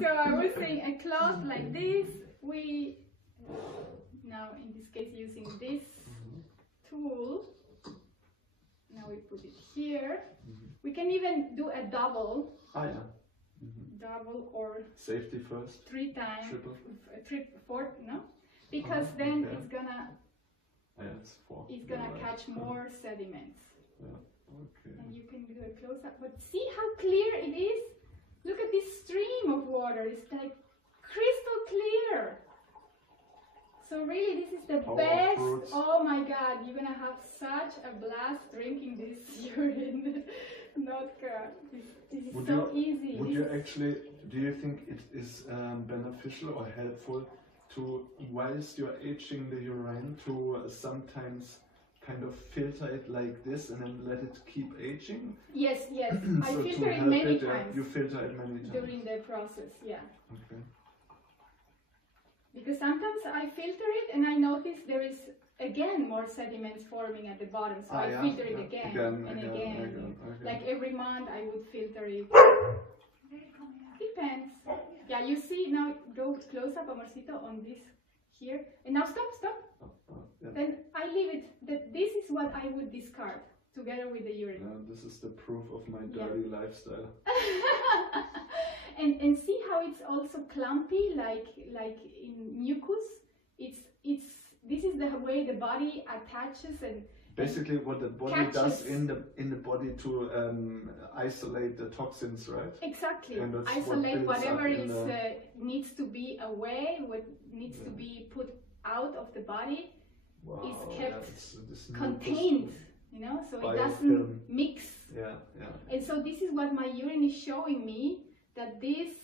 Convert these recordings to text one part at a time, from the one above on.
So I was saying a cloth like this, we, now in this case using this tool, now we put it here. We can even do a double. Double or safety first. 3 times. Triple. 4, no? Because then it's gonna it's gonna catch more sediments. Okay. And you can do a close up. But see how clear it is? Look at this stream of water. It's like crystal clear. So really this is the best. Fruits. Oh my God, you're gonna have such a blast drinking this urine. This is so easy. Would you actually, do you think it is beneficial or helpful to, whilst you're aging the urine, to sometimes kind of filter it like this and then let it keep aging? Yes, yes. I So filter it many times. You filter it many times? During the process, yeah. Okay. Because sometimes I filter it and I notice there is again more sediments forming at the bottom, so I filter it again and again. Like every month I would filter it. Depends. Yeah, you see, now go close up, Amorcito, on this here. And now stop. Then I leave it. This is what I would discard together with the urine. This is the proof of my dirty lifestyle. And see how it's also clumpy, like in mucus. This is the way the body attaches and basically what the body does in the body to isolate the toxins, right? Exactly. Isolate whatever needs to be away, what needs to be put out of the body is kept contained. You know, so it doesn't mix. And so this is what my urine is showing me, that this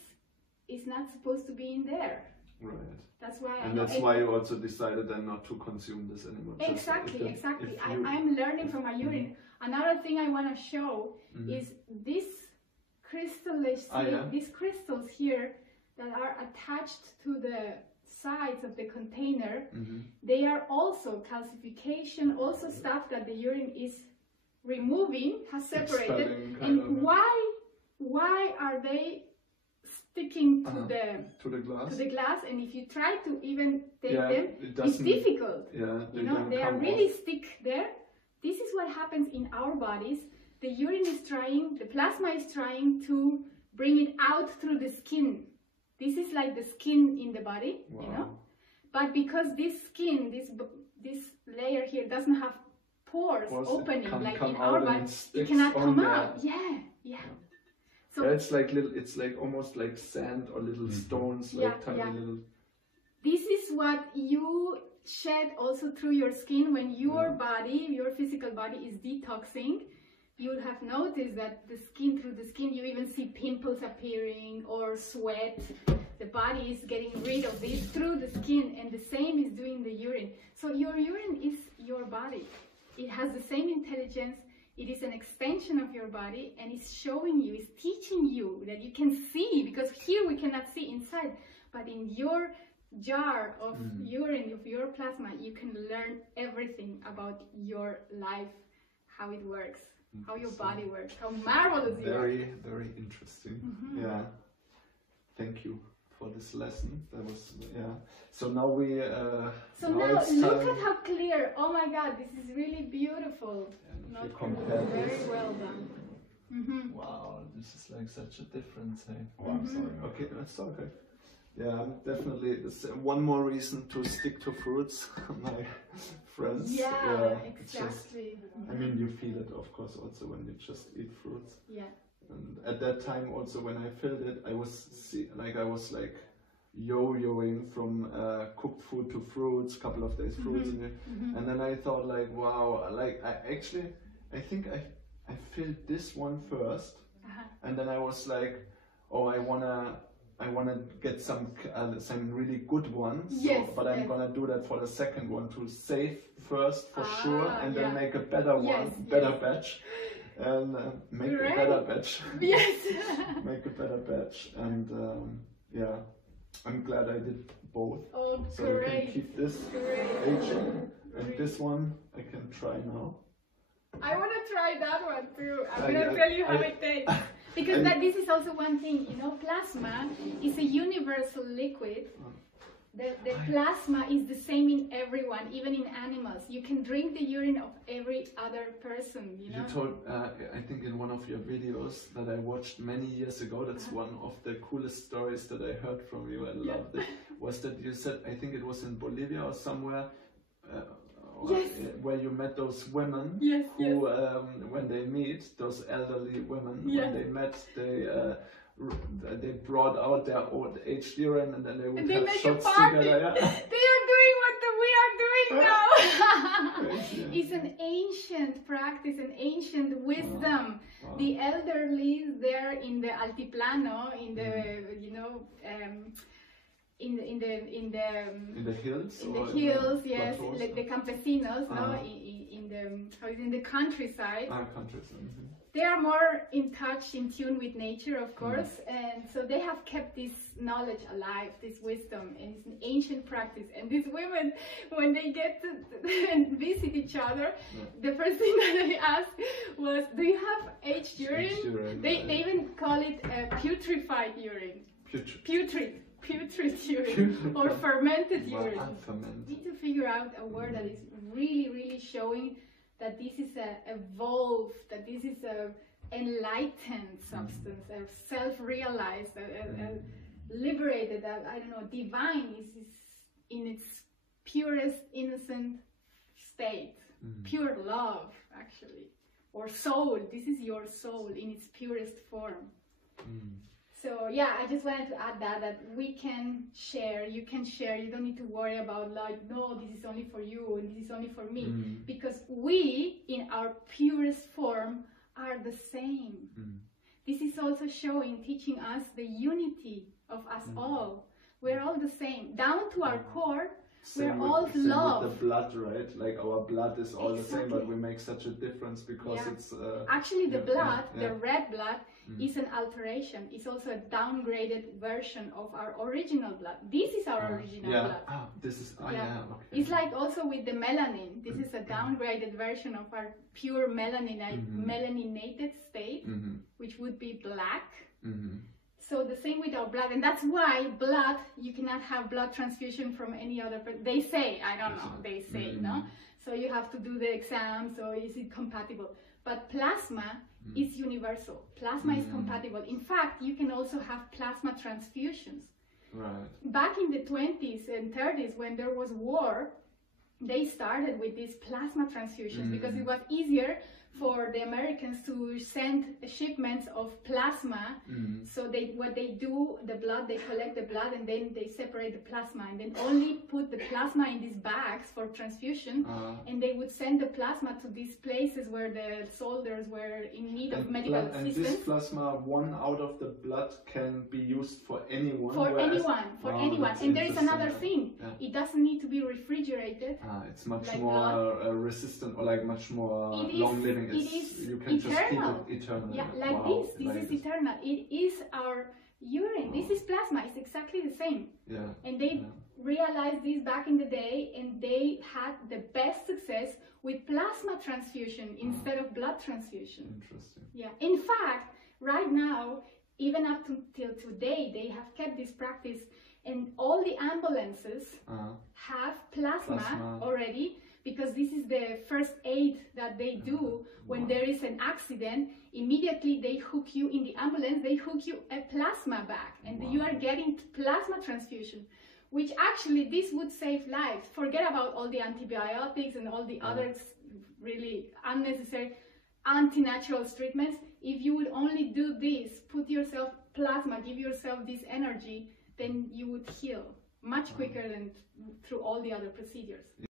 is not supposed to be in there. Right. That's why that's why you also decided then not to consume this anymore. Exactly. I'm learning from my urine. Another thing I want to show is this these crystals here that are attached to the sides of the container. They are also calcification, also stuff that the urine is removing, has separated. And why are they sticking to the glass? And if you try to even take them, it's difficult. You know, they are really stick there. This is what happens in our bodies. The urine is trying, the plasma is trying to bring it out through the skin. This is like the skin in the body, you know. But because this skin, this layer here doesn't have pores opening like in our body, it cannot come out. So it's like almost like sand or little stones, like tiny little. This is what you shed also through your skin when your body, your physical body is detoxing. You'll have noticed that through the skin, you even see pimples appearing or sweat. The body is getting rid of this through the skin, and the same is doing the urine. So your urine is your body. It has the same intelligence. It is an extension of your body, and it's showing you, it's teaching you that you can see, because here we cannot see inside, but in your jar of urine, of your plasma, you can learn everything about your life, how it works, how your body works, how marvelous you are. Very interesting. Yeah, thank you for this lesson. That was So now we. So now look at how clear. Oh my God, this is really beautiful. And if you compare very well done. Wow, this is like such a difference. Hey? Oh, I'm sorry. Okay, that's okay. Yeah, definitely. It's one more reason to stick to fruits, my friends. Yeah, exactly. I mean, you feel it, of course, also when you just eat fruits. Yeah. And at that time, also when I filled it, I was like yo-yoing from cooked food to fruits, couple of days fruits, and then I thought like, wow, like I think I filled this one first, and then I was like, oh, I wanna get some really good ones, but I'm gonna do that for the second one to save first for sure, and then make a better one, better batch. And make a better batch. Yes. Make a better batch, and yeah, I'm glad I did both. Oh, so great. I can keep this aging, and this one I can try now. I want to try that one too. I'm gonna tell you how it tastes. Because this is also one thing, you know, plasma is a universal liquid. The plasma is the same in everyone, even in animals. You can drink the urine of every other person, you know? You told, I think in one of your videos that I watched many years ago, that's one of the coolest stories that I heard from you and loved it, was that you said, I think it was in Bolivia or somewhere, where you met those women who, when they meet, those elderly women, when they met, they brought out their old aged urine and then they would have shots together. They are doing what we are doing now. It's an ancient practice, an ancient wisdom. The elderly there in the altiplano, in the you know, in the hills, yes, the campesinos, no, in the countryside. They are more in touch, in tune with nature, of course, and so they have kept this knowledge alive, this wisdom, and it's an ancient practice. And these women, when they get to visit each other, the first thing that they ask was, "Do you have aged urine?" They even call it putrefied urine. Putrid urine or fermented urine. We need to figure out a word that is really showing that this is a evolved, that this is a enlightened substance, a self-realized, a liberated, I don't know, divine is in its purest innocent state, pure love actually, or soul. This is your soul in its purest form. So yeah, I just wanted to add that we can share, you can share, you don't need to worry about like, no, this is only for you and this is only for me, because we, in our purest form, are the same. This is also showing, teaching us the unity of us all. We're all the same, down to our core. We're all love. With the blood, right? Like our blood is all the same, but we make such a difference because it's... actually, the blood, the red blood, is an alteration. It's also a downgraded version of our original blood. This is our original blood. This is... okay. It's like also with the melanin. This is a downgraded version of our pure melaninated state, which would be black. So the same with our blood, and that's why blood, you cannot have blood transfusion from any other person. They say, I don't know, they say, no? So you have to do the exam, so is it compatible? But plasma is universal. Plasma is compatible. In fact, you can also have plasma transfusions. Back in the 20s and 30s, when there was war, they started with these plasma transfusions because it was easier for the Americans to send shipments of plasma. So what they do, the blood, they collect the blood and then they separate the plasma and then only put the plasma in these bags for transfusion, and they would send the plasma to these places where the soldiers were in need of medical assistance. And this plasma, one out of the blood, can be used for anyone? For anyone. And there is another thing. It doesn't need to be refrigerated. It's much more resistant, or like much more long-living. You can just keep it eternal. Yeah, like this. This is eternal. It is our urine. This is plasma. It's exactly the same. And they realized this back in the day, and they had the best success with plasma transfusion instead of blood transfusion. Interesting. Yeah. In fact, right now, even up till today, they have kept this practice, and all the ambulances have plasma already, because this is the first aid that they do when there is an accident. Immediately they hook you in the ambulance, they hook you a plasma bag, and you are getting plasma transfusion, which actually this would save lives. Forget about all the antibiotics and all the other really unnecessary anti-natural treatments. If you would only do this, put yourself plasma, give yourself this energy, then you would heal much quicker than through all the other procedures.